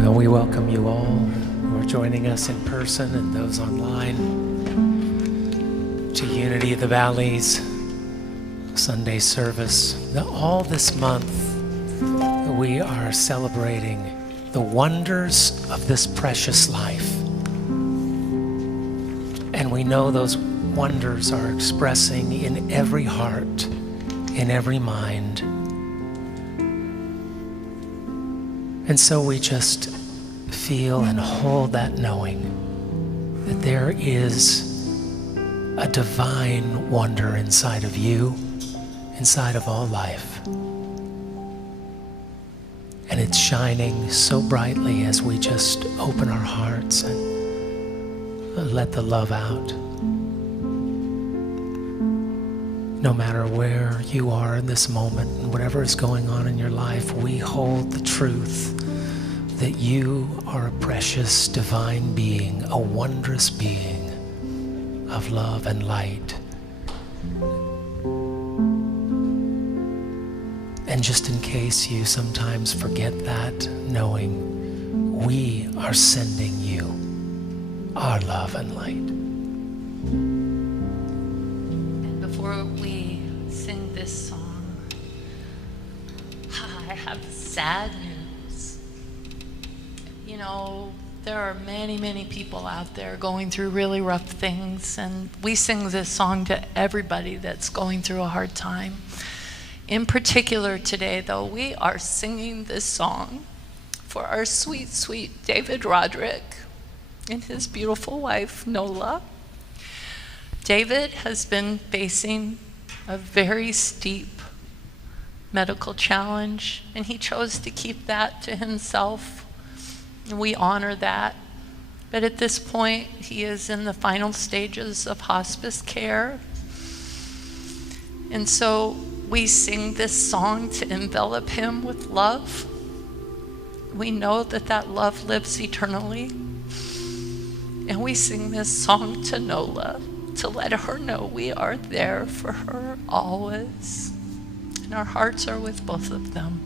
Well, we welcome you all who are joining us in person and those online to Unity of the Valleys Sunday service. All this month, we are celebrating the wonders of this precious life. And we know those wonders are expressing in every heart, in every mind. And so we just feel and hold that knowing that there is a divine wonder inside of you, inside of all life. And it's shining so brightly as we just open our hearts and let the love out. No matter where you are in this moment and whatever is going on in your life, we hold the truth that you are a precious divine being, a wondrous being of love and light. And just in case you sometimes forget that, knowing we are sending you our love and light. Before we sing this song, I have sad news. You know, there are many people out there going through really rough things, and we sing this song to everybody that's going through a hard time. In particular today, though, we are singing this song for our sweet, sweet David Roderick and his beautiful wife, Nola. David has been facing a very steep medical challenge, and he chose to keep that to himself. And we honor that. But at this point, he is in the final stages of hospice care. And so we sing this song to envelop him with love. We know that that love lives eternally. And we sing this song to Nola to let her know we are there for her always. And our hearts are with both of them.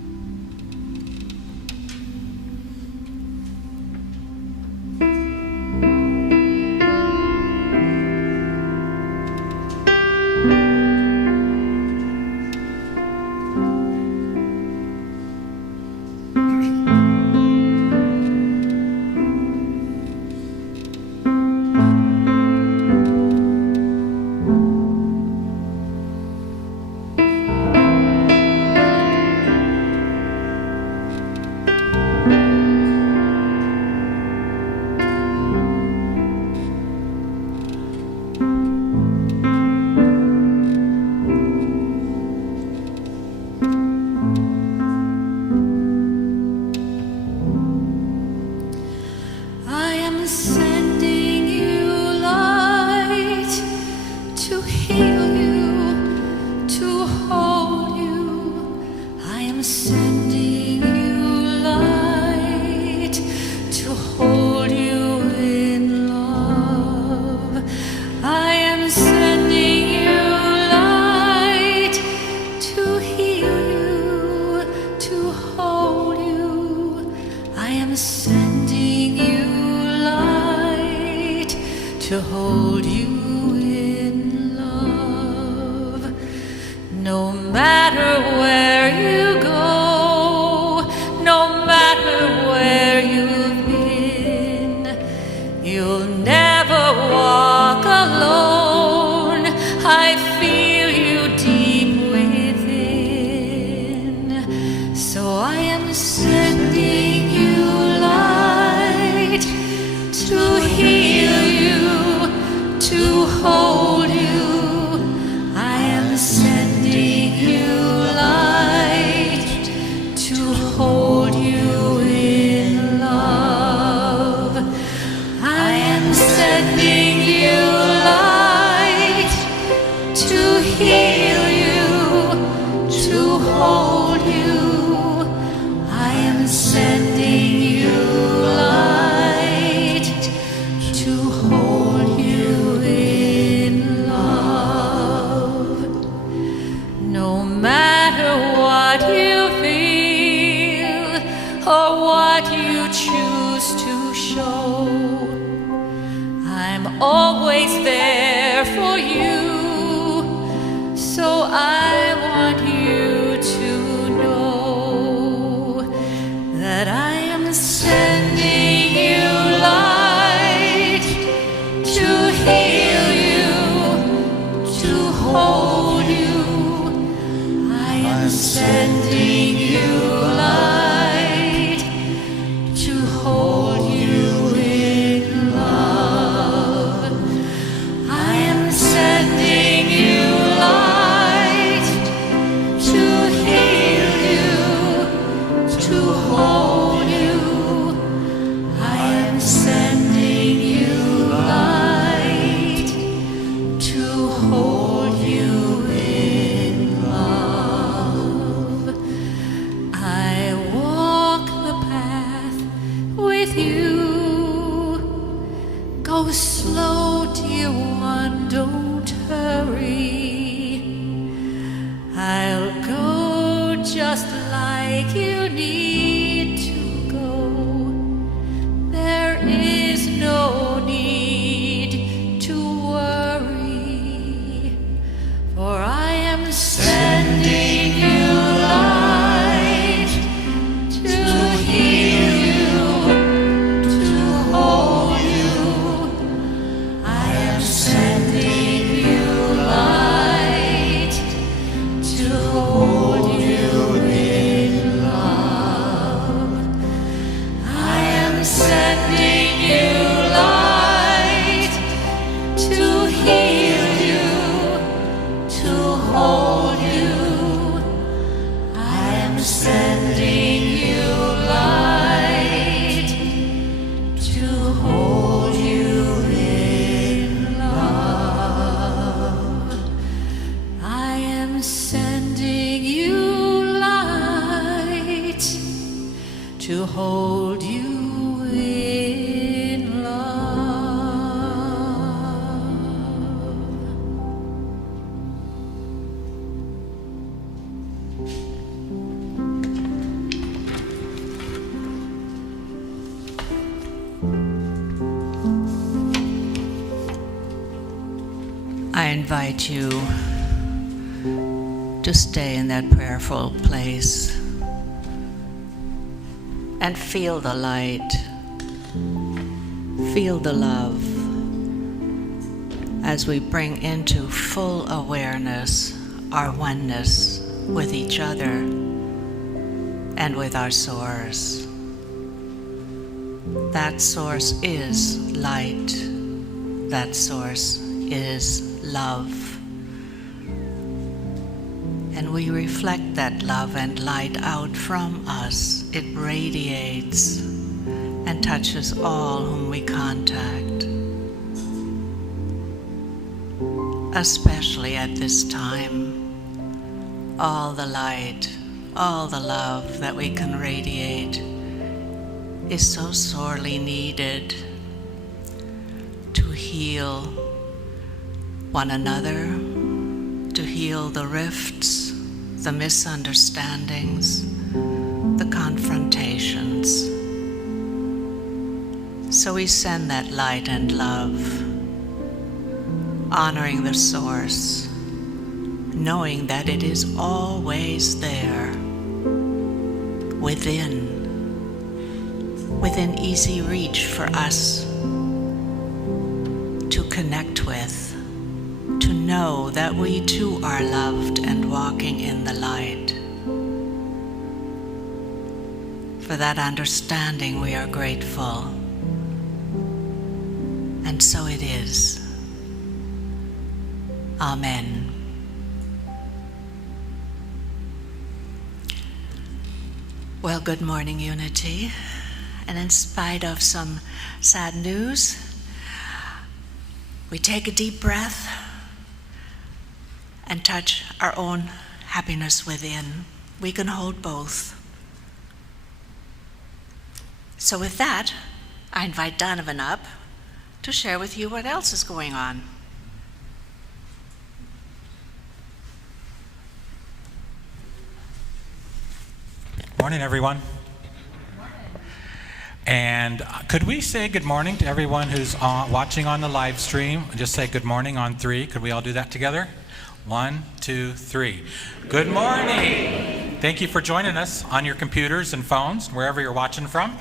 Send or what you choose to show. I'm always there for you, so I want you to know that I am sending you light to heal you, to hold you. I am sending you light to hold you in love. I am sending you light to heal you, to hold you. I am sending you light to hold you in love. I walk the path with you. Go slow, dear one, don't hurry. I'll go just like you need to go. There is no need to worry, for I am sending you light to heal you, to hold you. I am sending you light to hold you in love. I am sending you light to heal you, to hold you. I am sending you light to hold you in love. I am sending you light to hold you in love. I invite you to stay in that prayerful place and feel the light, feel the love as we bring into full awareness our oneness with each other and with our source. That source is light. That source is love. And we reflect that love and light out from us. It radiates and touches all whom we contact. Especially at this time, all the light, all the love that we can radiate is so sorely needed to heal one another, to heal the rifts, the misunderstandings, the confrontations. So we send that light and love, honoring the source, knowing that it is always there, within easy reach for us to connect with, to know that we too are loved and walking in the light. For that understanding we are grateful. And so it is. Amen. Well, good morning, Unity. And in spite of some sad news, we take a deep breath and touch our own happiness within. We can hold both. So with that, I invite Donovan up to share with you what else is going on. Morning, everyone. And could we say good morning to everyone who's watching on the live stream? Just say good morning on 3. Could we all do that together? 1, 2, 3. Good morning. Thank you for joining us on your computers and phones, wherever you're watching from.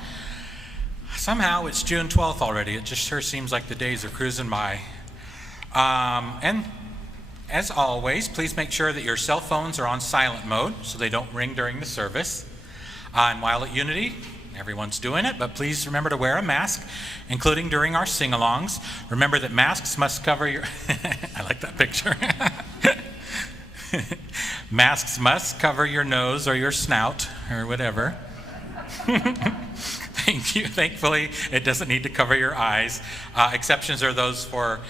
Somehow it's June 12th already. It just sure seems like the days are cruising by. And as always, please make sure that your cell phones are on silent mode so they don't ring during the service. And while at Unity, everyone's doing it, but please remember to wear a mask, including during our sing-alongs. Remember that masks must cover your... I like that picture. Masks must cover your nose or your snout or whatever. Thank you. Thankfully, it doesn't need to cover your eyes. Exceptions are those for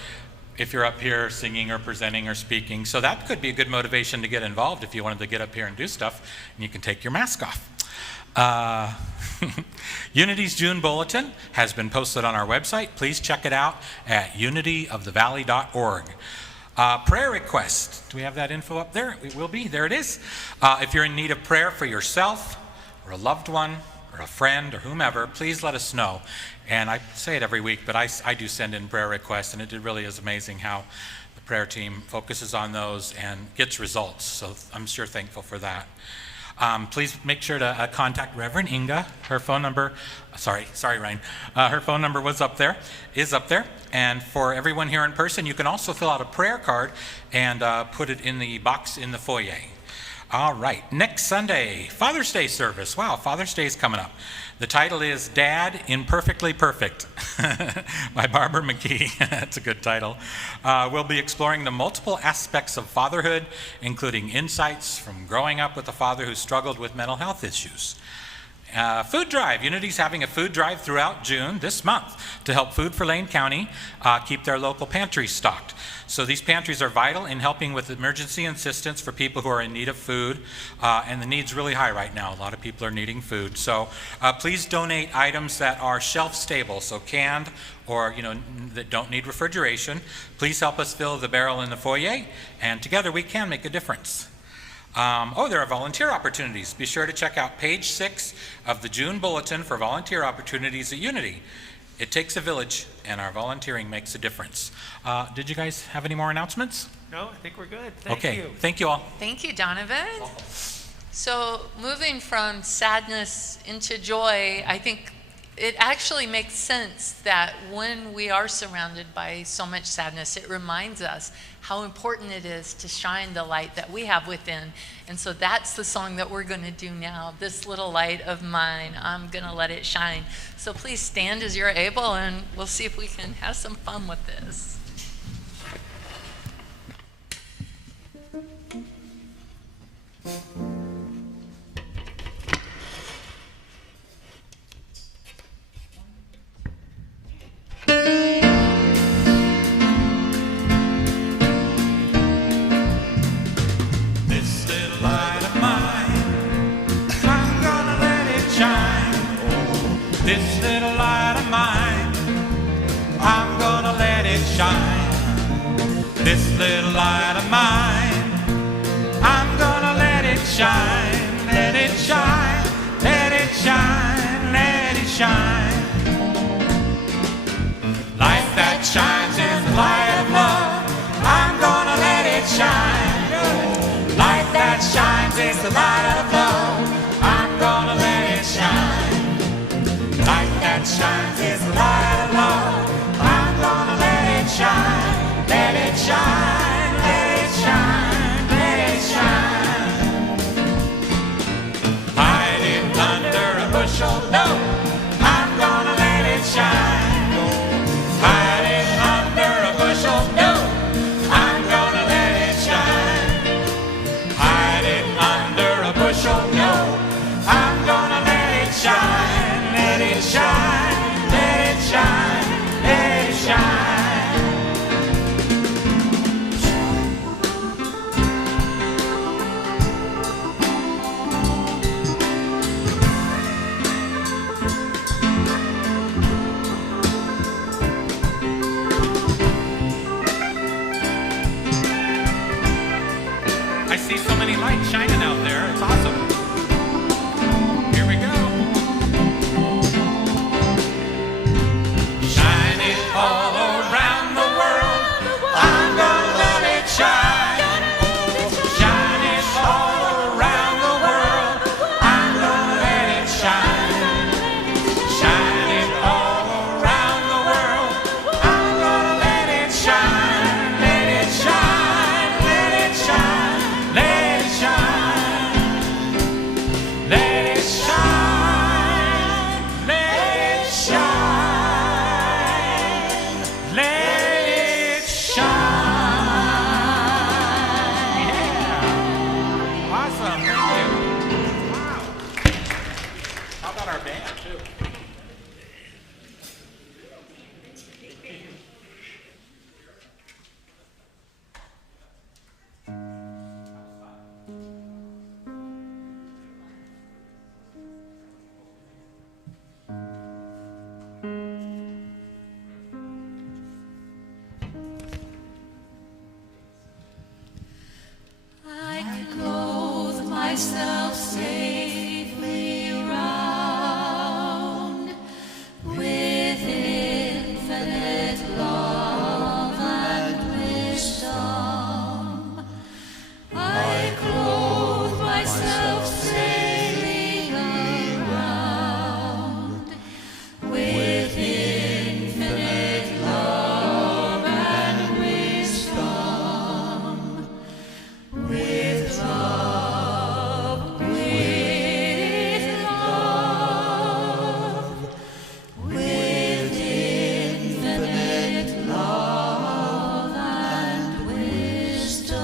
if you're up here singing or presenting or speaking. So that could be a good motivation to get involved if you wanted to get up here and do stuff, and you can take your mask off. Unity's June Bulletin has been posted on our website. Please check it out at unityofthevalley.org. Prayer request. Do we have that info up there? It will be. There it is. If you're in need of prayer for yourself or a loved one or a friend or whomever, please let us know. And I say it every week, but I do send in prayer requests, and it really is amazing how the prayer team focuses on those and gets results. So I'm sure thankful for that. Please make sure to contact Reverend Inga. Her phone number, sorry, Ryan. Her phone number is up there. And for everyone here in person, you can also fill out a prayer card and put it in the box in the foyer. All right, next Sunday, Father's Day service. Wow, Father's Day is coming up. The title is Dad Imperfectly Perfect by Barbara McGee. That's a good title. We'll be exploring the multiple aspects of fatherhood, including insights from growing up with a father who struggled with mental health issues. Food drive. Unity's having a food drive throughout June this month to help Food for Lane County keep their local pantries stocked. So these pantries are vital in helping with emergency assistance for people who are in need of food, and the need's really high right now. A lot of people are needing food. So please donate items that are shelf stable, so canned or that don't need refrigeration. Please help us fill the barrel in the foyer, and together we can make a difference. There are volunteer opportunities. Be sure to check out page 6 of the June Bulletin for volunteer opportunities at Unity. It takes a village, and our volunteering makes a difference. Did you guys have any more announcements? No, I think we're good. Thank you. Thank you all. Thank you, Donovan. So moving from sadness into joy, I think it actually makes sense that when we are surrounded by so much sadness, it reminds us how important it is to shine the light that we have within. And so that's the song that we're going to do now. This little light of mine, I'm going to let it shine. So please stand as you're able, and we'll see if we can have some fun with this. This little light of mine, I'm gonna let it shine. This little light of mine, I'm gonna let it shine. Let it shine, let it shine, let it shine. Light that shines is the light of love, I'm gonna let it shine. Light that shines is the light of love, I'm gonna let it shine. Light that shines is the light of love, I'm gonna let it shine. Let it shine, let it shine, let it shine. Hide it under a bushel, no, I'm about our band, too. I clothe myself safely round with infinite love and wisdom. I clothe myself safely around with infinite love and wisdom. With love, with infinite love and wisdom.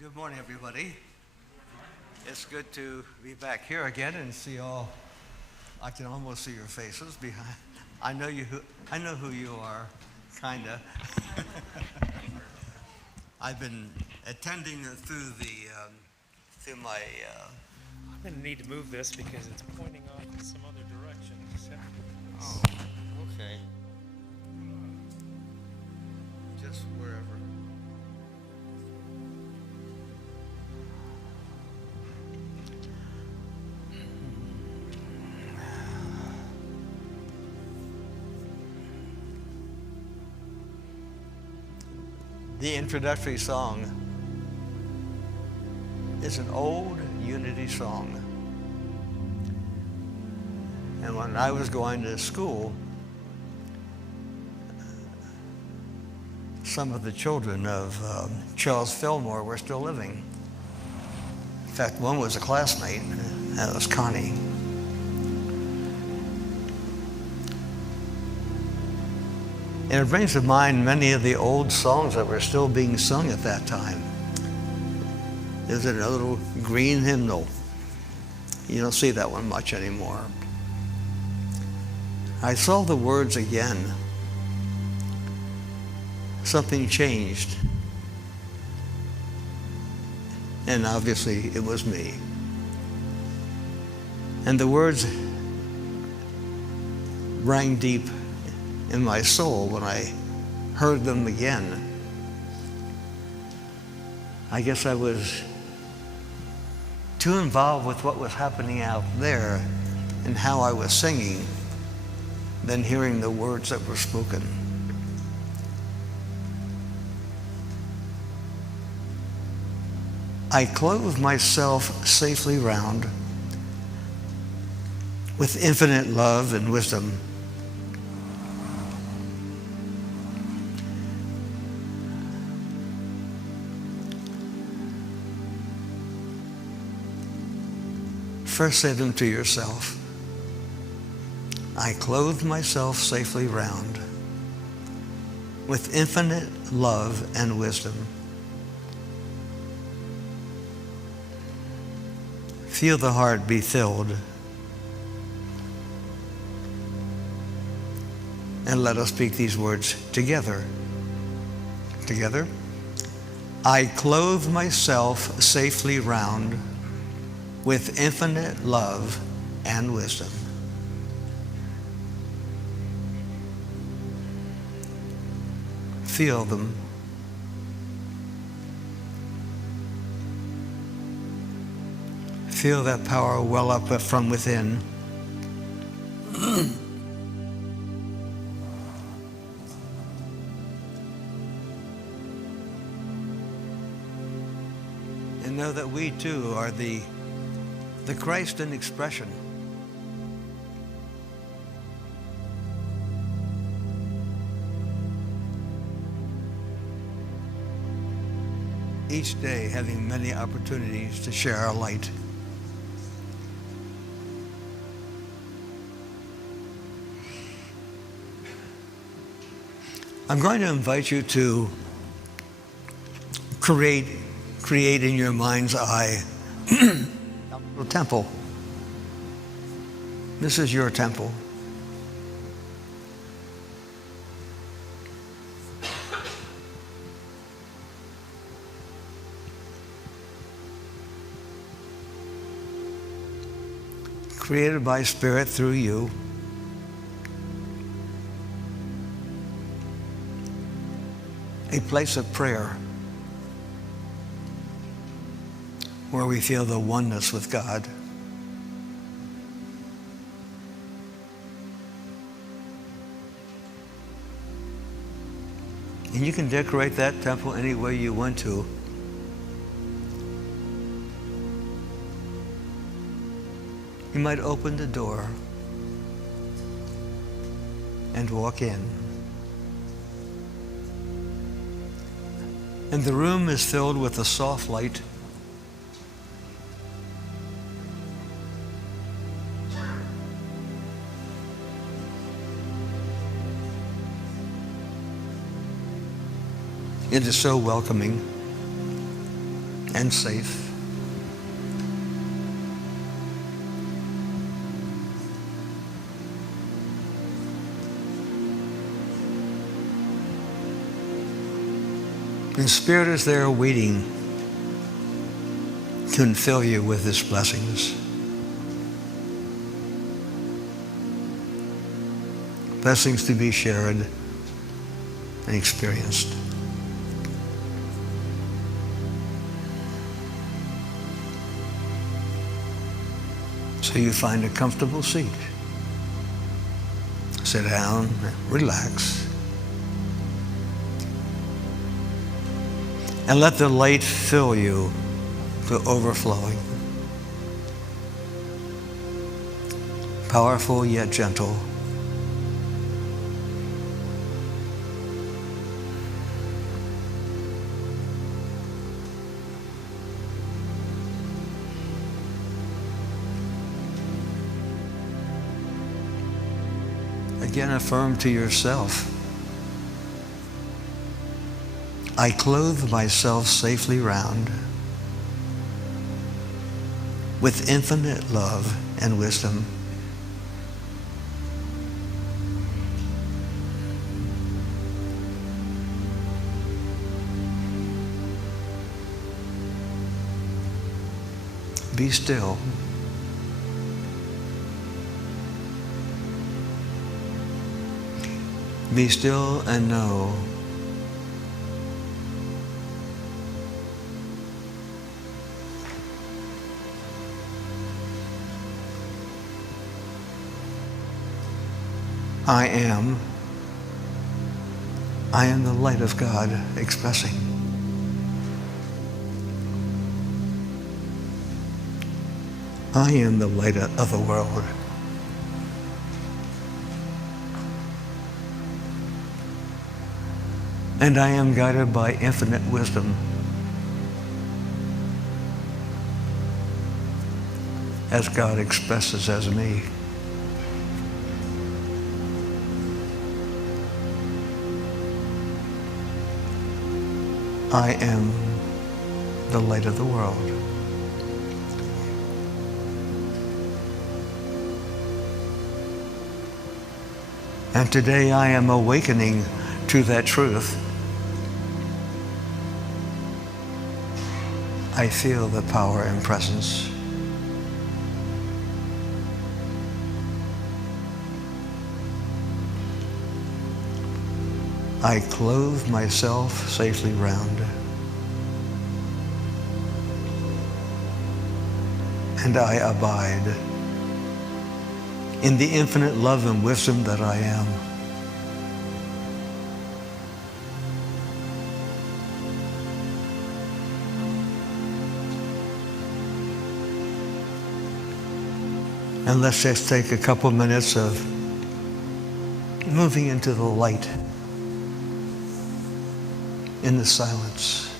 Good morning, everybody. It's good to be back here again and see all. I can almost see your faces behind. I know who you are, kinda. I've been attending through my. I'm going to need to move this because it's pointing off in some other direction. Oh, okay. Just wherever. The introductory song is an old Unity song. And when I was going to school, some of the children of Charles Fillmore were still living. In fact, one was a classmate, and that was Connie. And it brings to mind many of the old songs that were still being sung at that time. There's a little green hymnal. You don't see that one much anymore. I saw the words again. Something changed. And obviously it was me. And the words rang deep in my soul when I heard them again. I guess I was too involved with what was happening out there and how I was singing than hearing the words that were spoken. I clothe myself safely round with infinite love and wisdom. First say them to yourself. I clothe myself safely round with infinite love and wisdom. Feel the heart be filled. And let us speak these words together. Together. I clothe myself safely round with infinite love and wisdom. Feel them. Feel that power well up from within. And know that we too are the Christ in expression. each day having many opportunities to share our light. I'm going to invite you to create in your mind's eye a little temple. This is your temple. Created by Spirit through you. A place of prayer where we feel the oneness with God. And you can decorate that temple any way you want to. You might open the door and walk in. And the room is filled with a soft light. It is so welcoming and safe. And Spirit is there waiting to fill you with His blessings. Blessings to be shared and experienced. So you find a comfortable seat. Sit down, relax. And let the light fill you to overflowing. Powerful yet gentle. Again, affirm to yourself, I clothe myself safely round with infinite love and wisdom. Be still. Be still and know I am the light of God expressing. I am the light of the world. And I am guided by infinite wisdom as God expresses as me. I am the light of the world. And today I am awakening to that truth. I feel the power and presence. I clothe myself safely round, and I abide in the infinite love and wisdom that I am. And let's just take a couple minutes of moving into the light in the silence.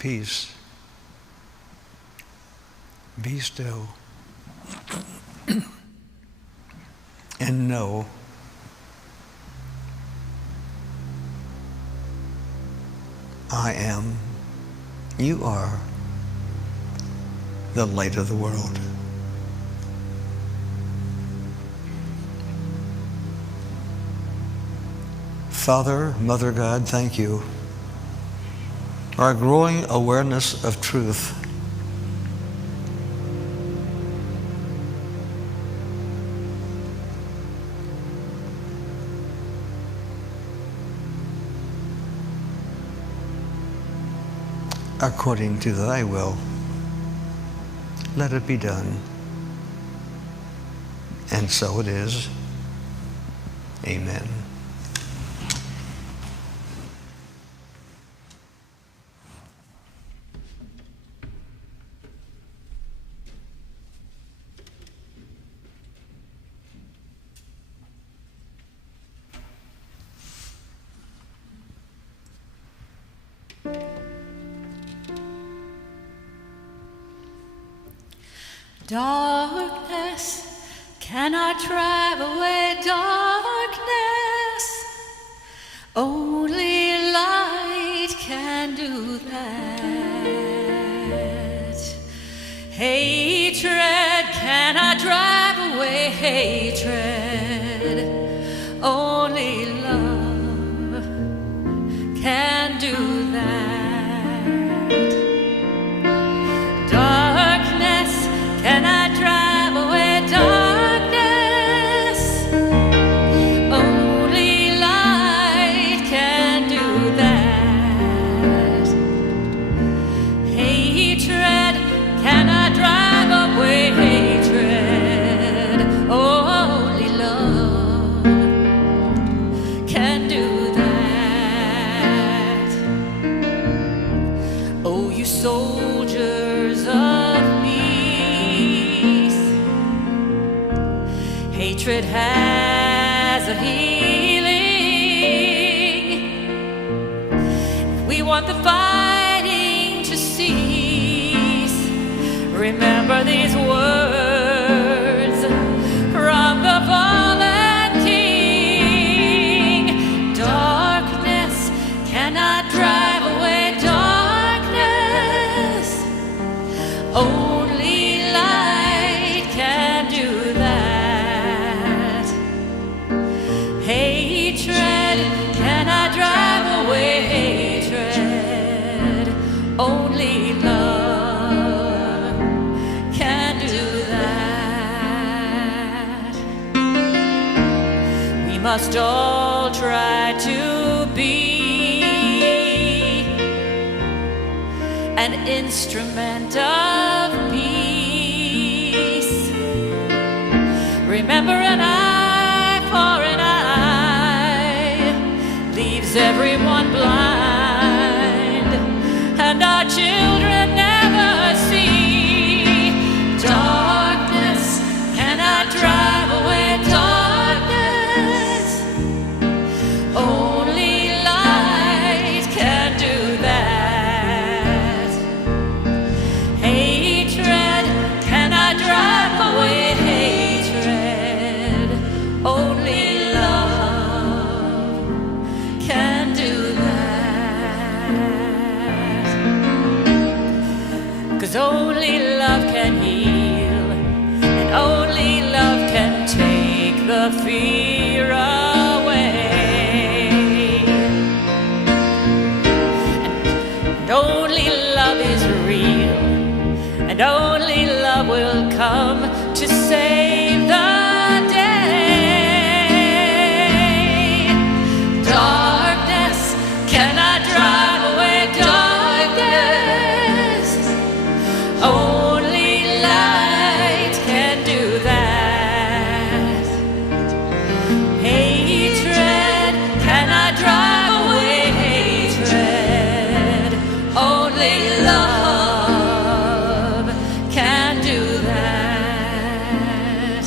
peace. Be still and know I am, you are the light of the world. Father, Mother God, thank you. Our growing awareness of truth according to thy will, let it be done. And so it is. Amen. Darkness cannot drive away darkness. Only light can do that. Hatred cannot drive away hatred. Only love can do that. Darkness cannot drive away darkness. Only light can do that. Hatred cannot drive away hatred. Only love can do that. Oh, you soldiers of hatred has a healing. If we want the fighting to cease, remember these words from the fallen king. Darkness cannot drive away darkness. Only light can do that. Hatred cannot drive away hatred. Only love can do that. We must all try to be an instrument of peace. Remember, an eye for an eye leaves everyone blind, and our children never see. Darkness cannot drive away darkness. Only light can do that. Hatred cannot drive away hatred. Only love can do that. 'Cause only love can heal, and only love can take the fear away. And only love is real, and only love will come to save the day. Darkness cannot drive away darkness. Only light can do that. Hatred cannot drive away hatred. Only love can do that.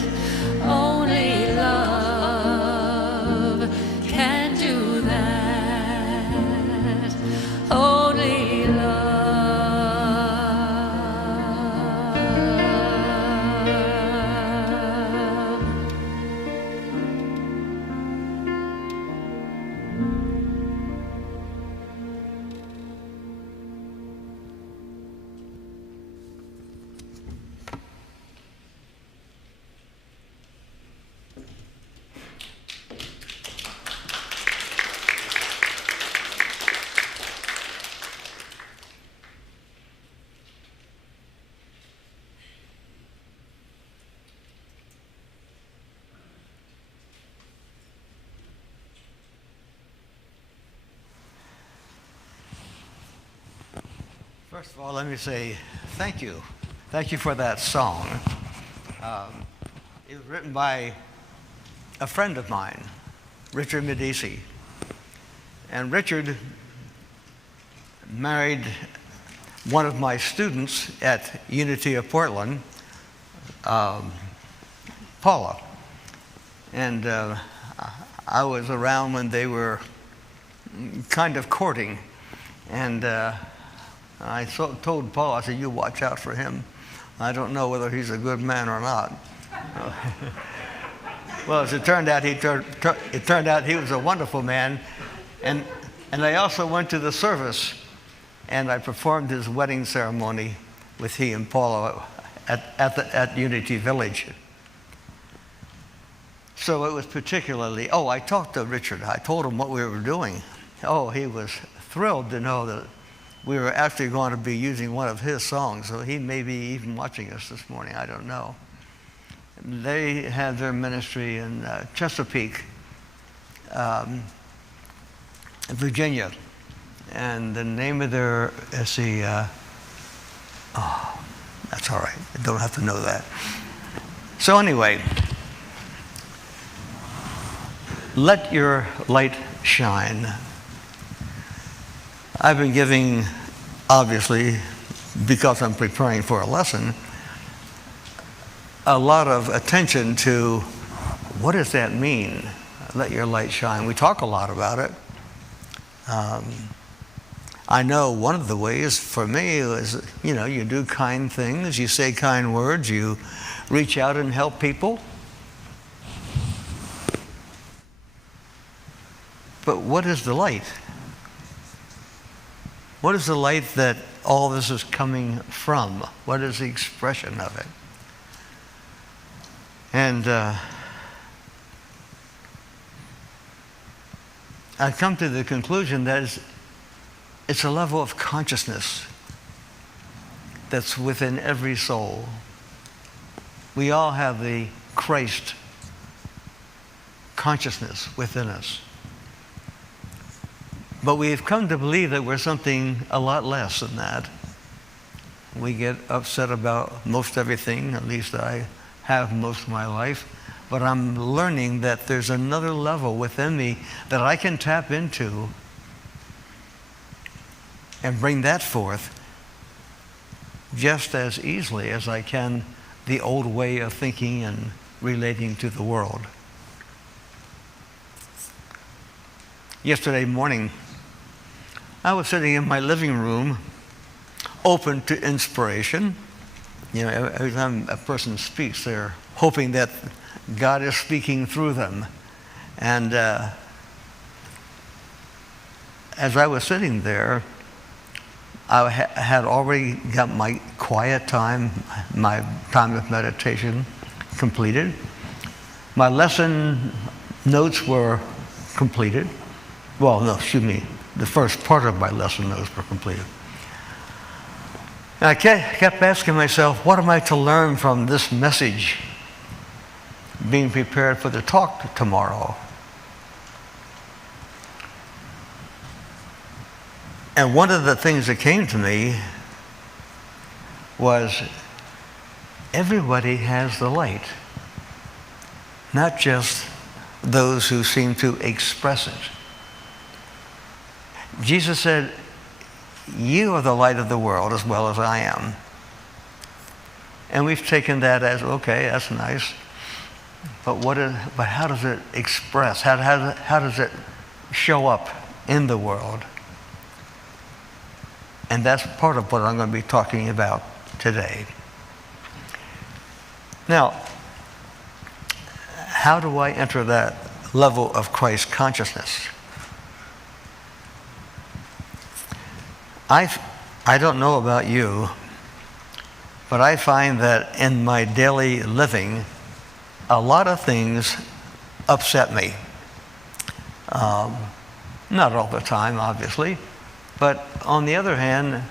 First of all, let me say thank you. Thank you for that song. It was written by a friend of mine, Richard Medici. And Richard married one of my students at Unity of Portland, Paula. And I was around when they were kind of courting. And I told Paula, I said, you watch out for him. I don't know whether he's a good man or not. Well, as it turned out, he was a wonderful man. And I also went to the service, and I performed his wedding ceremony with he and Paula at Unity Village. So it was particularly, I talked to Richard. I told him what we were doing. Oh, he was thrilled to know that we were actually going to be using one of his songs. So he may be even watching us this morning. I don't know. They had their ministry in Chesapeake, Virginia. And the name of their, that's all right. I don't have to know that. So anyway, let your light shine. I've been giving, obviously, because I'm preparing for a lesson, a lot of attention to what does that mean, let your light shine. We talk a lot about it. I know one of the ways for me is, you do kind things, you say kind words, you reach out and help people. But what is the light? What is the light that all this is coming from? What is the expression of it? And I come to the conclusion that it's a level of consciousness that's within every soul. We all have the Christ consciousness within us. But we've come to believe that we're something a lot less than that. We get upset about most everything, at least I have most of my life. But I'm learning that there's another level within me that I can tap into and bring that forth just as easily as I can the old way of thinking and relating to the world. Yesterday morning, I was sitting in my living room, open to inspiration. Every time a person speaks, they're hoping that God is speaking through them. And as I was sitting there, I had already got my quiet time, my time of meditation completed. My lesson notes were completed. Well, no, excuse me. The first part of my lesson notes were completed. And I kept asking myself, what am I to learn from this message being prepared for the talk tomorrow? And one of the things that came to me was everybody has the light, not just those who seem to express it. Jesus said, you are the light of the world as well as I am. And we've taken that as, okay, that's nice. But how does it express? How does it show up in the world? And that's part of what I'm going to be talking about today. Now, how do I enter that level of Christ consciousness? I don't know about you, but I find that in my daily living, a lot of things upset me. Not all the time, obviously, but on the other hand,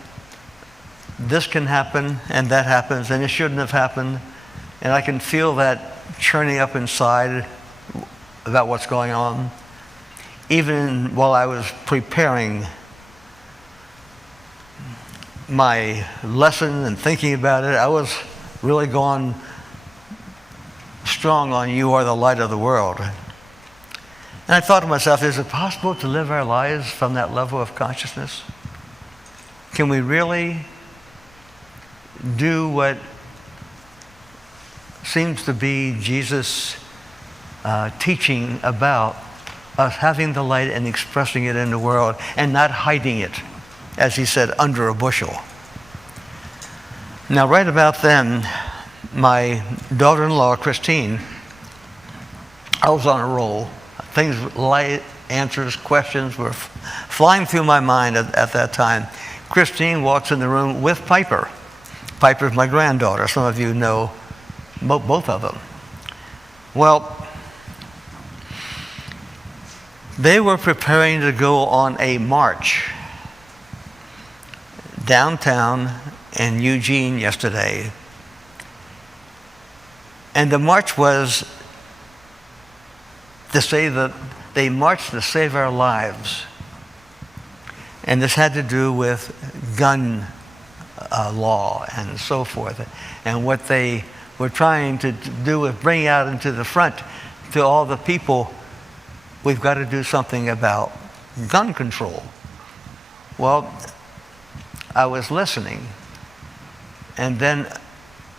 this can happen and that happens and it shouldn't have happened, and I can feel that churning up inside about what's going on, even while I was preparing my lesson and thinking about it, I was really going strong on you are the light of the world. And I thought to myself, is it possible to live our lives from that level of consciousness? Can we really do what seems to be Jesus' teaching about us having the light and expressing it in the world and not hiding it, as he said, under a bushel? Now, right about then, my daughter-in-law, Christine, I was on a roll. Things, light answers, questions were flying through my mind at that time. Christine walks in the room with Piper. Piper's my granddaughter. Some of you know both of them. Well, they were preparing to go on a march downtown in Eugene yesterday. And the march was to say that they marched to save our lives. And this had to do with gun law and so forth. And what they were trying to do was bring out into the front to all the people, we've got to do something about gun control. Well, I was listening, and then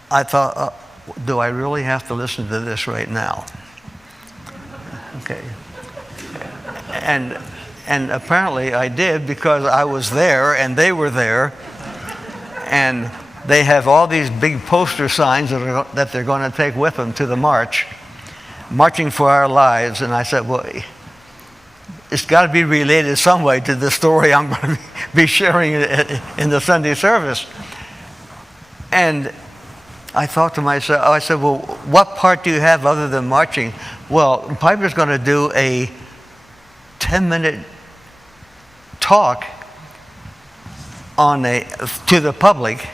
I thought, do I really have to listen to this right now? Okay. And apparently I did, because I was there and they were there, and they have all these big poster signs that they're going to take with them to the march, marching for our lives. And I said, well, it's got to be related some way to the story I'm going to be sharing in the Sunday service. And I thought to myself, I said, well, what part do you have other than marching? Well, Piper's going to do a 10-minute talk to the public,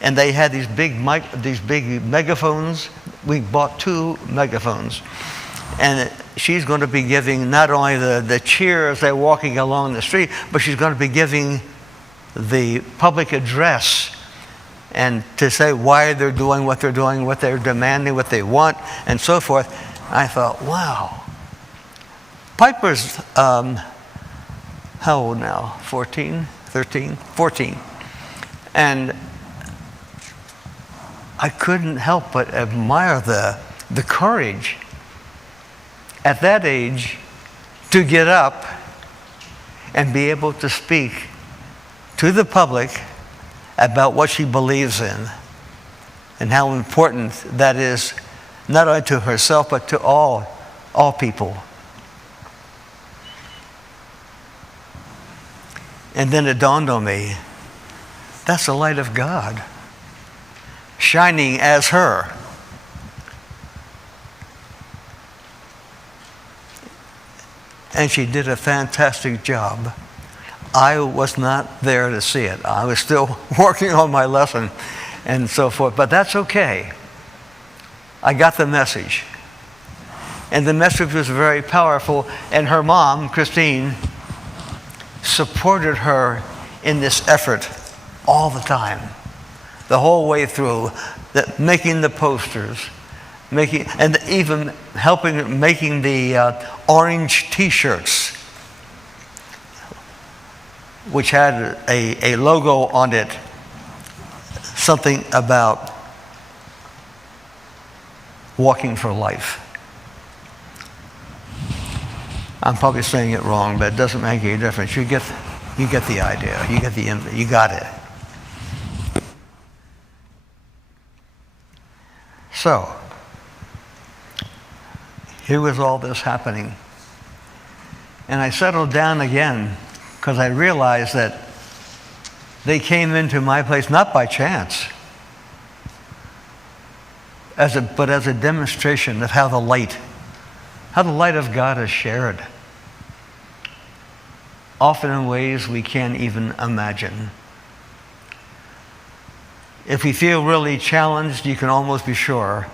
and they had these big megaphones. We bought 2 megaphones, and she's going to be giving not only the cheer as they're walking along the street, but she's going to be giving the public address, and to say why they're doing, what they're demanding, what they want, and so forth. I thought, wow. Piper's, how old now? 14? 13? 14. And I couldn't help but admire the courage at that age to get up and be able to speak to the public about what she believes in and how important that is, not only to herself but to all people. And then it dawned on me, that's the light of God shining as her. And she did a fantastic job. I was not there to see it. I was still working on my lesson and so forth, but that's okay. I got the message. And the message was very powerful, and her mom, Christine, supported her in this effort all the time, the whole way through, making the posters, and even helping making the orange T-shirts, which had a logo on it, something about walking for life. I'm probably saying it wrong, but it doesn't make any difference. You get the idea. You got it. So, here was all this happening. And I settled down again because I realized that they came into my place not by chance, but as a demonstration of how the light of God is shared, often in ways we can't even imagine. If we feel really challenged, you can almost be sure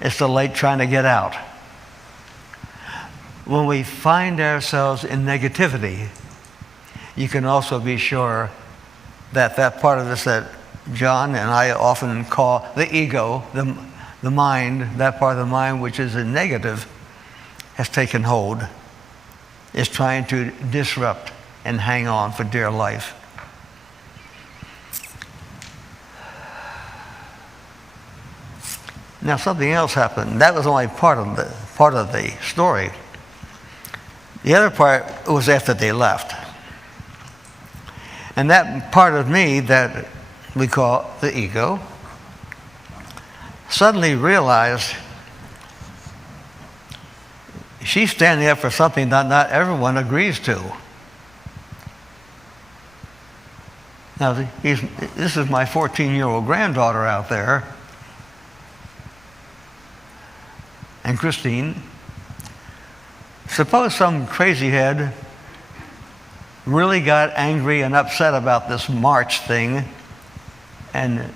it's the light trying to get out. When we find ourselves in negativity, you can also be sure that part of us that John and I often call the ego, the mind, that part of the mind which is a negative, has taken hold, is trying to disrupt and hang on for dear life. Now something else happened. That was only part of the story. The other part was after they left. And that part of me that we call the ego suddenly realized she's standing up for something that not everyone agrees to. Now, this is my 14-year-old granddaughter out there, and Christine. Suppose some crazy head really got angry and upset about this march thing, and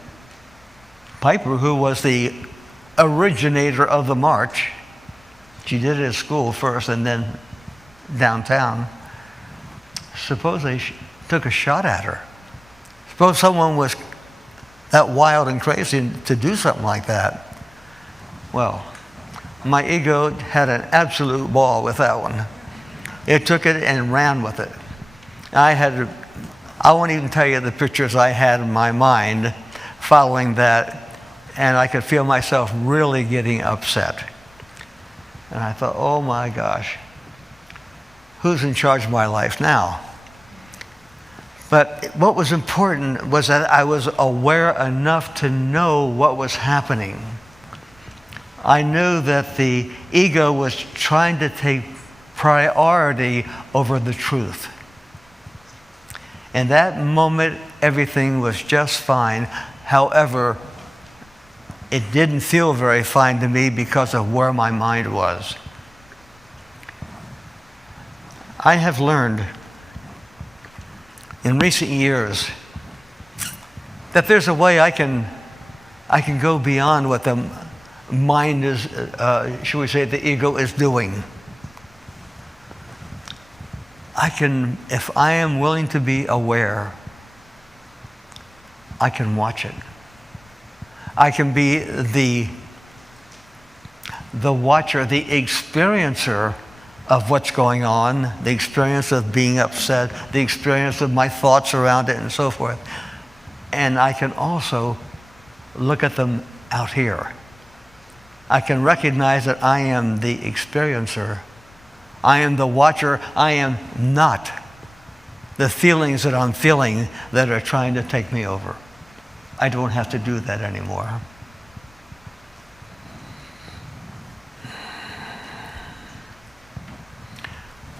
Piper, who was the originator of the march, she did it at school first and then downtown. Suppose they took a shot at her. Suppose someone was that wild and crazy to do something like that. Well, my ego had an absolute ball with that one. It took it and ran with it. I won't even tell you the pictures I had in my mind following that, and I could feel myself really getting upset. And I thought, oh my gosh, who's in charge of my life now? But what was important was that I was aware enough to know what was happening. I knew that the ego was trying to take priority over the truth. In that moment, everything was just fine. However, it didn't feel very fine to me because of where my mind was. I have learned in recent years that there's a way I can go beyond what the mind is, should we say, the ego is doing. If I am willing to be aware, I can watch it. I can be the watcher, the experiencer of what's going on, the experience of being upset, the experience of my thoughts around it and so forth. And I can also look at them out here. I can recognize that I am the experiencer. I am the watcher. I am not the feelings that I'm feeling that are trying to take me over. I don't have to do that anymore.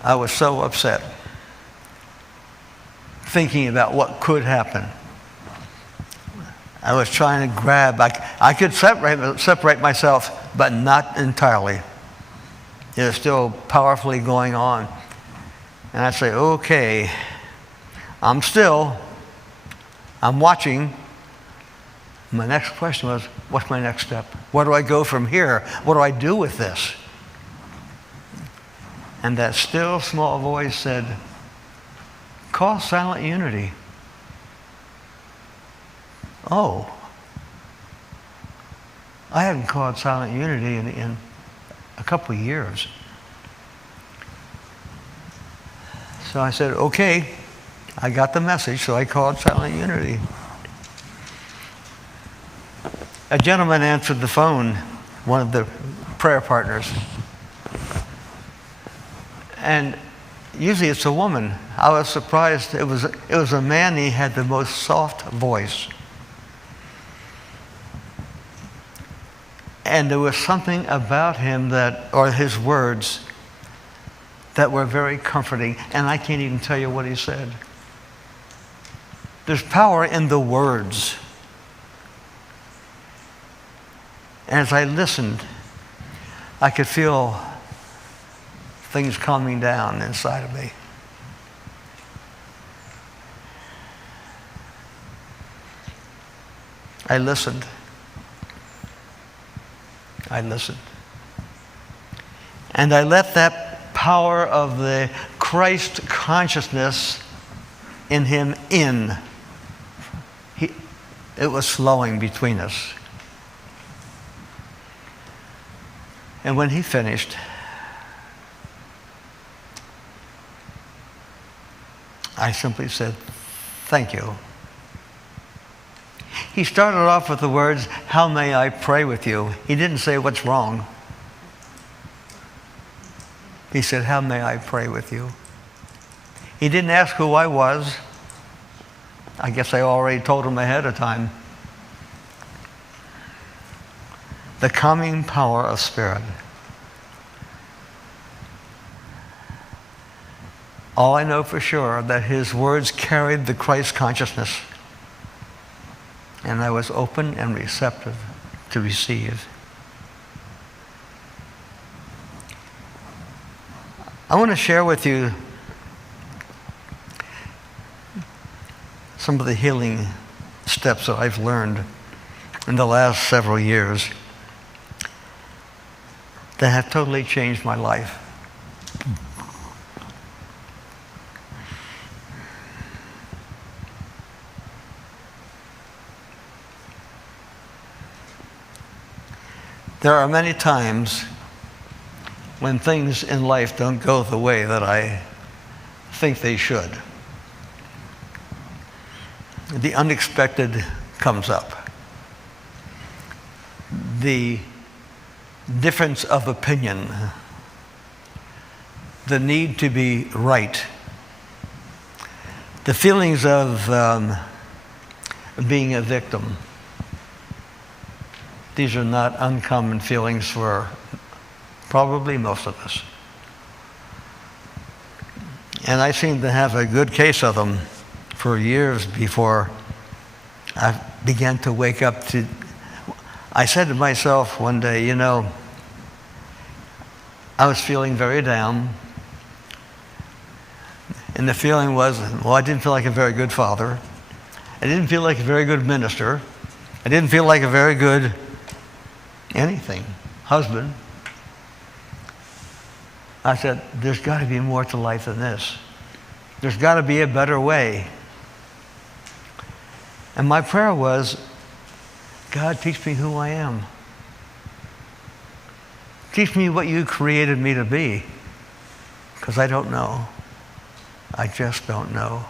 I was so upset thinking about what could happen. I was trying to grab, I could separate myself, but not entirely. It was still powerfully going on. And I'd say, okay, I'm watching. My next question was, what's my next step? Where do I go from here? What do I do with this? And that still small voice said, call Silent Unity. Oh, I hadn't called Silent Unity in a couple of years. So I said, okay, I got the message, so I called Silent Unity. A gentleman answered the phone, one of the prayer partners. And usually it's a woman. I was surprised. It was a man. He had the most soft voice. And there was something about him or his words, that were very comforting. And I can't even tell you what he said. There's power in the words. And as I listened, I could feel things calming down inside of me. I listened. And I let that power of the Christ consciousness in him in. It was flowing between us. And when he finished, I simply said, "Thank you." He started off with the words, "How may I pray with you?" He didn't say, "What's wrong?" He said, "How may I pray with you?" He didn't ask who I was. I guess I already told him ahead of time. The calming power of spirit. All I know for sure that his words carried the Christ consciousness, and I was open and receptive to receive. I want to share with you some of the healing steps that I've learned in the last several years that have totally changed my life. There are many times when things in life don't go the way that I think they should. The unexpected comes up. The difference of opinion, the need to be right, the feelings of being a victim. These are not uncommon feelings for probably most of us. And I seem to have a good case of them for years before I began to wake up to. I said to myself one day, I was feeling very down. And the feeling was, I didn't feel like a very good father. I didn't feel like a very good minister. I didn't feel like a very good anything, husband. I said, there's got to be more to life than this. There's got to be a better way. And my prayer was, God, teach me who I am. Teach me what you created me to be, because I don't know. I just don't know.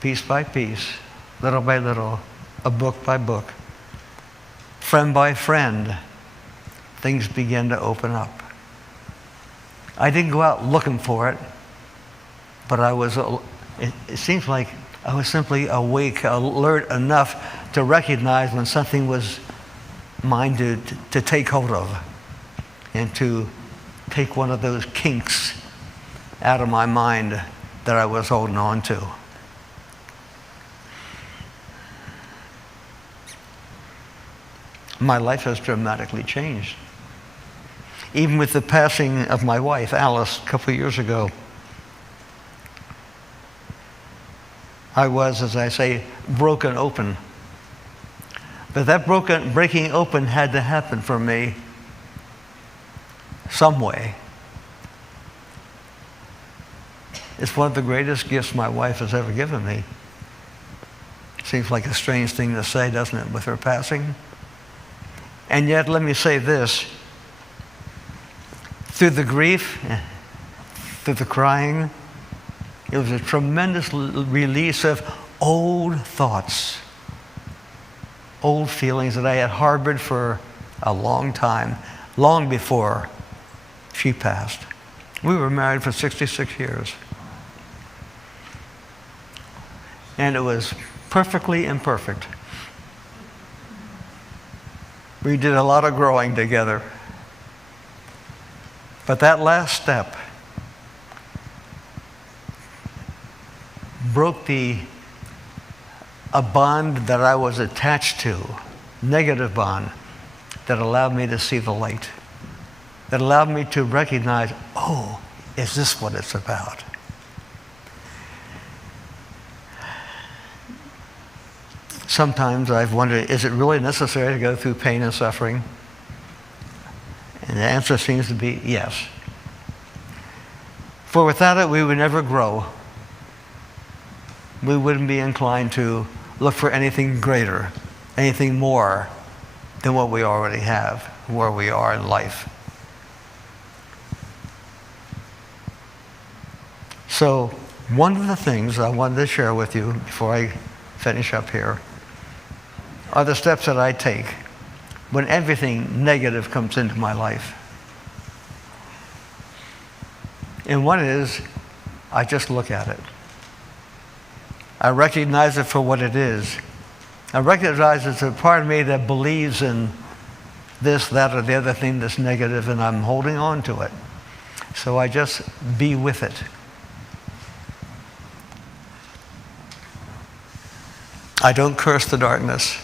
Piece by piece, little by little, a book by book, friend by friend, things began to open up. I didn't go out looking for it, but it seems like I was simply awake, alert enough to recognize when something was mine to take hold of and to take one of those kinks out of my mind that I was holding on to. My life has dramatically changed. Even with the passing of my wife, Alice, a couple of years ago, I was, as I say, broken open. But that breaking open had to happen for me some way. It's one of the greatest gifts my wife has ever given me. Seems like a strange thing to say, doesn't it, with her passing? And yet, let me say this. Through the grief, through the crying, it was a tremendous release of old thoughts, old feelings that I had harbored for a long time, long before she passed. We were married for 66 years. And it was perfectly imperfect. We did a lot of growing together. But that last step broke a bond that I was attached to, negative bond, that allowed me to see the light, that allowed me to recognize, oh, is this what it's about? Sometimes I've wondered, is it really necessary to go through pain and suffering? And the answer seems to be yes. For without it, we would never grow. We wouldn't be inclined to look for anything greater, anything more than what we already have, where we are in life. So, one of the things I wanted to share with you before I finish up here are the steps that I take when everything negative comes into my life. And one is, I just look at it. I recognize it for what it is. I recognize it's a part of me that believes in this, that, or the other thing that's negative, and I'm holding on to it. So I just be with it. I don't curse the darkness.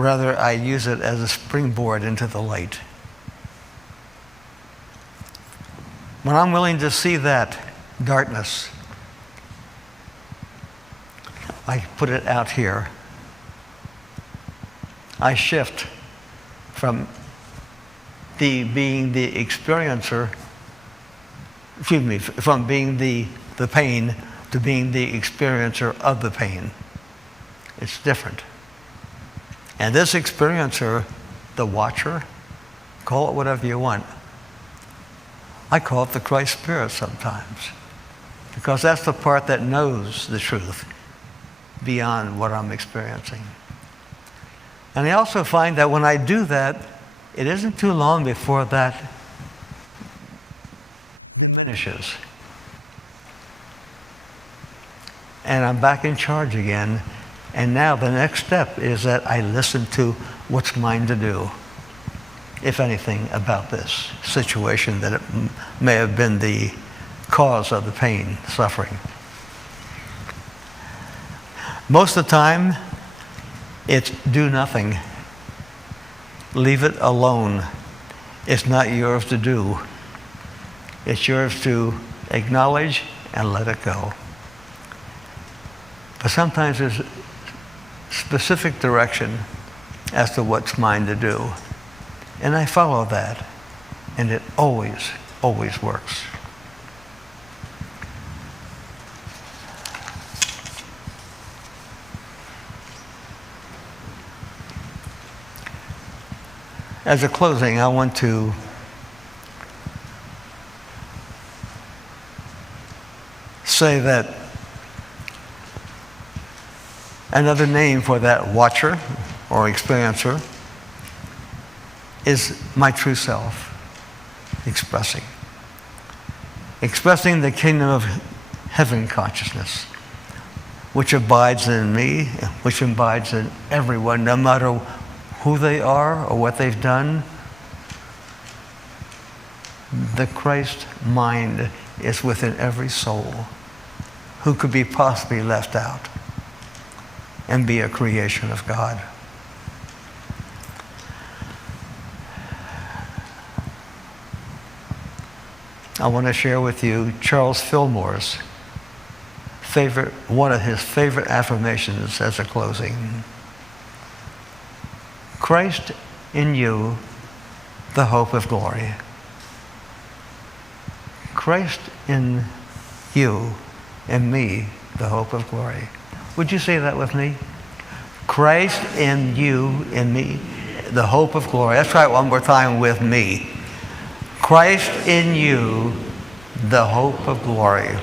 Rather, I use it as a springboard into the light. When I'm willing to see that darkness, I put it out here. I shift from being the experiencer, from being the pain to being the experiencer of the pain. It's different. And this experiencer, the watcher, call it whatever you want. I call it the Christ Spirit sometimes, because that's the part that knows the truth beyond what I'm experiencing. And I also find that when I do that, it isn't too long before that diminishes. And I'm back in charge again. And now the next step is that I listen to what's mine to do, if anything, about this situation that it may have been the cause of the pain, suffering. Most of the time, it's do nothing. Leave it alone. It's not yours to do. It's yours to acknowledge and let it go. But sometimes there's specific direction as to what's mine to do. And I follow that. And it always, always works. As a closing, I want to say that another name for that watcher or experiencer is my true self expressing. Expressing the kingdom of heaven consciousness, which abides in me, which abides in everyone, no matter who they are or what they've done. The Christ mind is within every soul. Who could be possibly left out and be a creation of God? I want to share with you Charles Fillmore's one of his favorite affirmations as a closing. Christ in you, the hope of glory. Christ in you and me, the hope of glory. Would you say that with me? Christ in you and me, the hope of glory. Let's try it one more time with me. Christ in you, the hope of glory.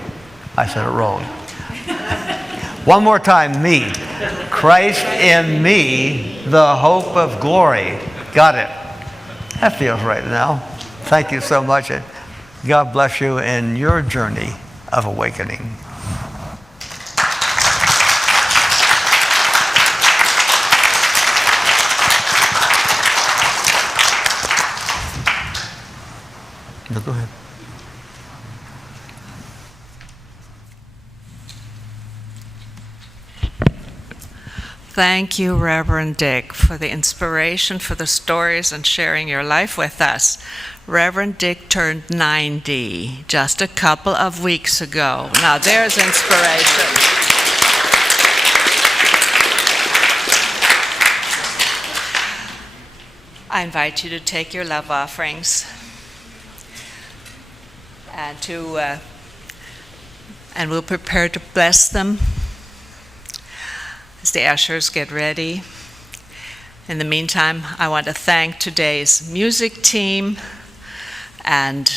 I said it wrong. One more time, me. Christ in me, the hope of glory. Got it. That feels right now. Thank you so much. God bless you in your journey of awakening. No, go ahead. Thank you, Reverend Dick, for the inspiration, for the stories, and sharing your life with us. Reverend Dick turned 90 just a couple of weeks ago. Now there's inspiration. I invite you to take your love offerings and we'll prepare to bless them as the ushers get ready. In the meantime, I want to thank today's music team and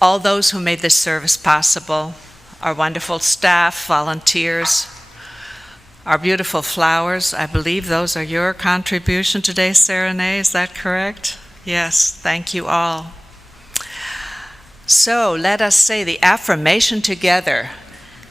all those who made this service possible, our wonderful staff, volunteers, our beautiful flowers. I believe those are your contribution today, Serenay, is that correct? Yes, thank you all. So let us say the affirmation together.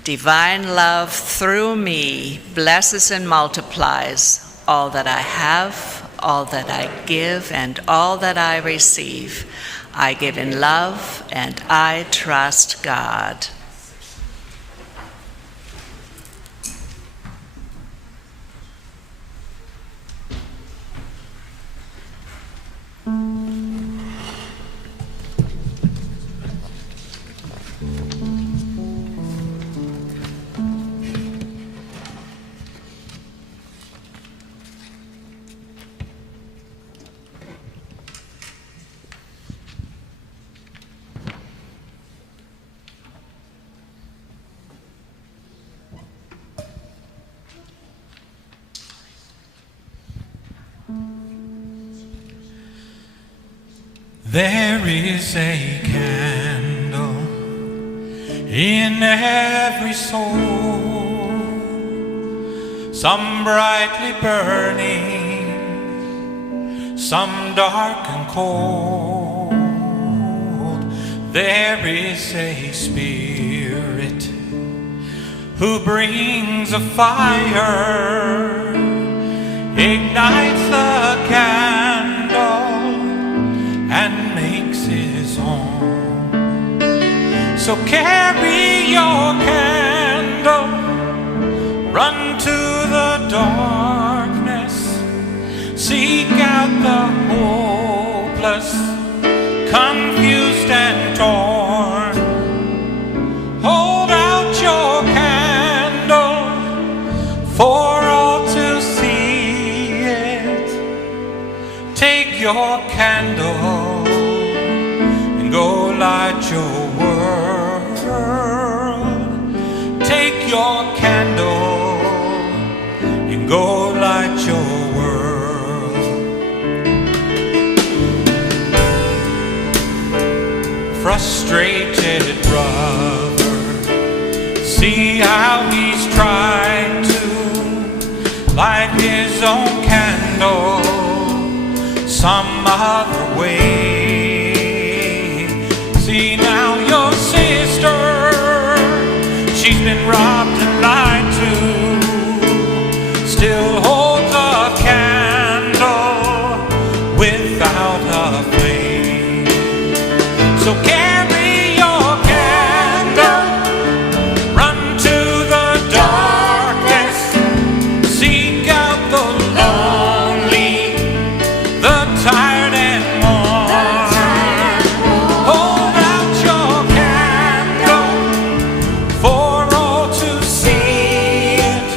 Divine love through me blesses and multiplies all that I have, all that I give, and all that I receive. I give in love and I trust God. There is a candle in every soul, some brightly burning, some dark and cold. There is a spirit who brings a fire, ignites the candle, and makes his own. So carry your candle, run to the darkness, seek out the hopeless, confused and torn. Hold out your candle for all to see it. Take your candle and go light your world. Take your candle and go light your world. Frustrated brother, see how he's tried to light his own candle some other way. See now your sister, she's been robbed and lied to, still holds a candle without a flame. So carry your candle, run to the darkness, seek out the lonely, the tired and worn. Hold out your candle for all to see it.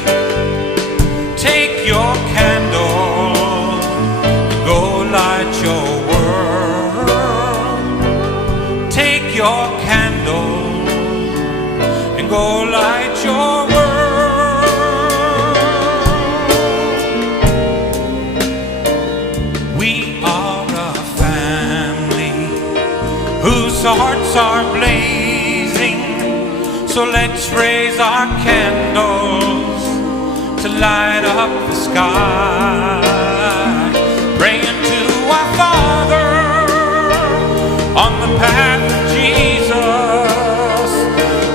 Take your candle, go light your world. Take your candle and go light your world. We are a family whose hearts are blazing, so let's raise our candles to light up the sky, praying to our Father on the path of Jesus.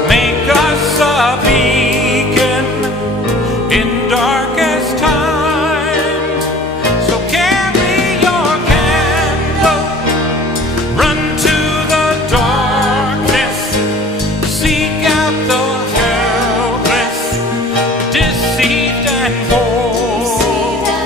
Make us a beacon in darkest times. So carry your candle, run to the darkness, seek out the helpless, deceived and bold.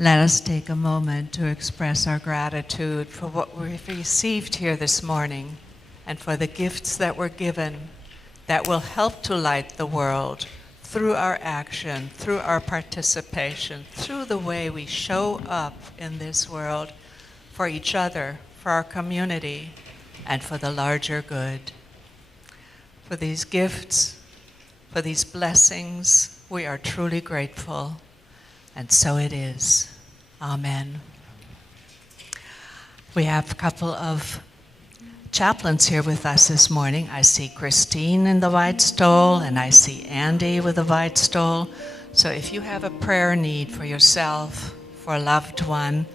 Let us take a moment to express our gratitude for what we've received here this morning and for the gifts that were given that will help to light the world through our action, through our participation, through the way we show up in this world for each other, for our community, and for the larger good. For these gifts, for these blessings, we are truly grateful. And so it is. Amen. We have a couple of chaplains here with us this morning. I see Christine in the white stole, and I see Andy with the white stole. So if you have a prayer need for yourself, for a loved one,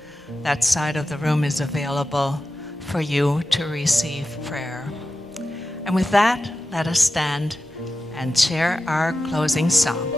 that side of the room is available for you to receive prayer. And with that, let us stand and share our closing song.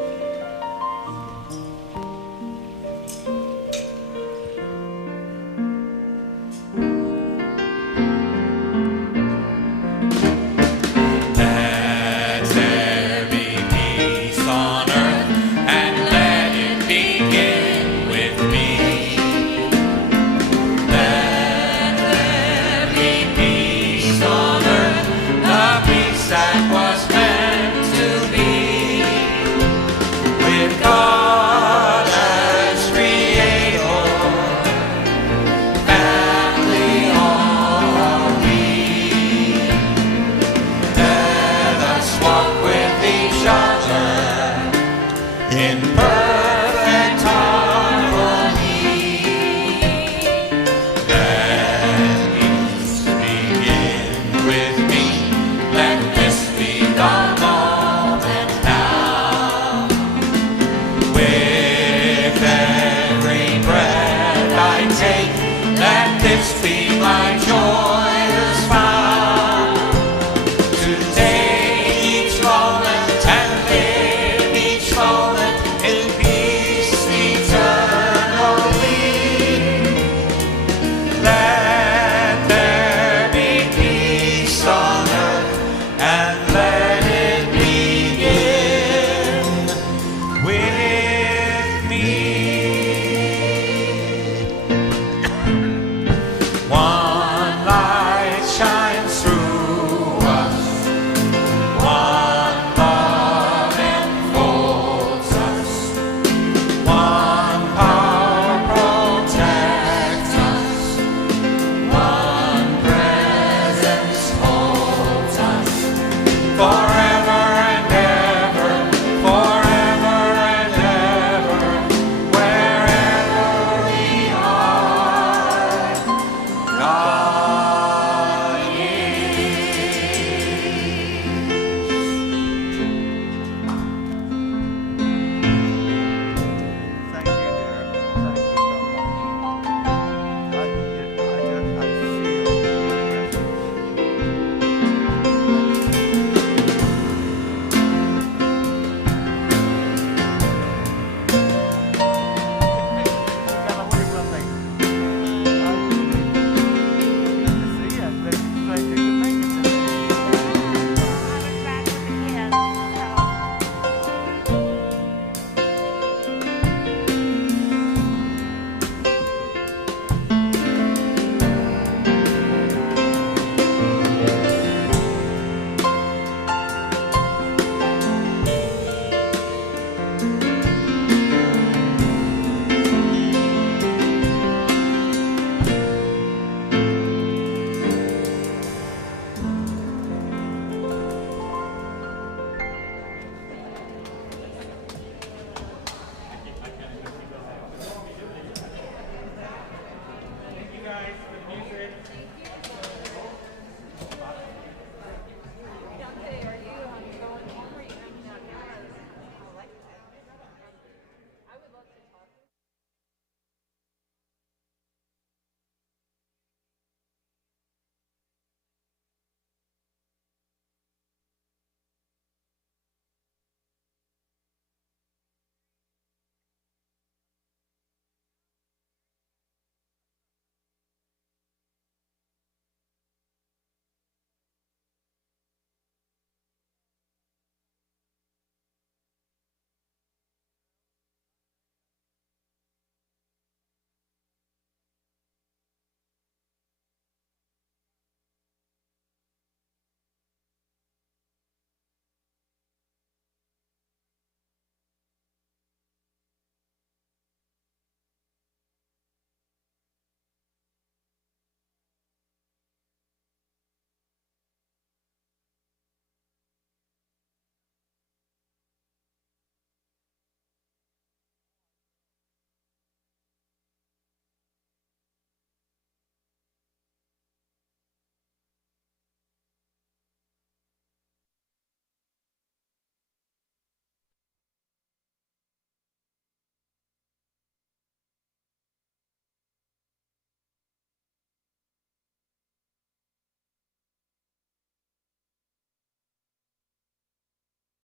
Let this be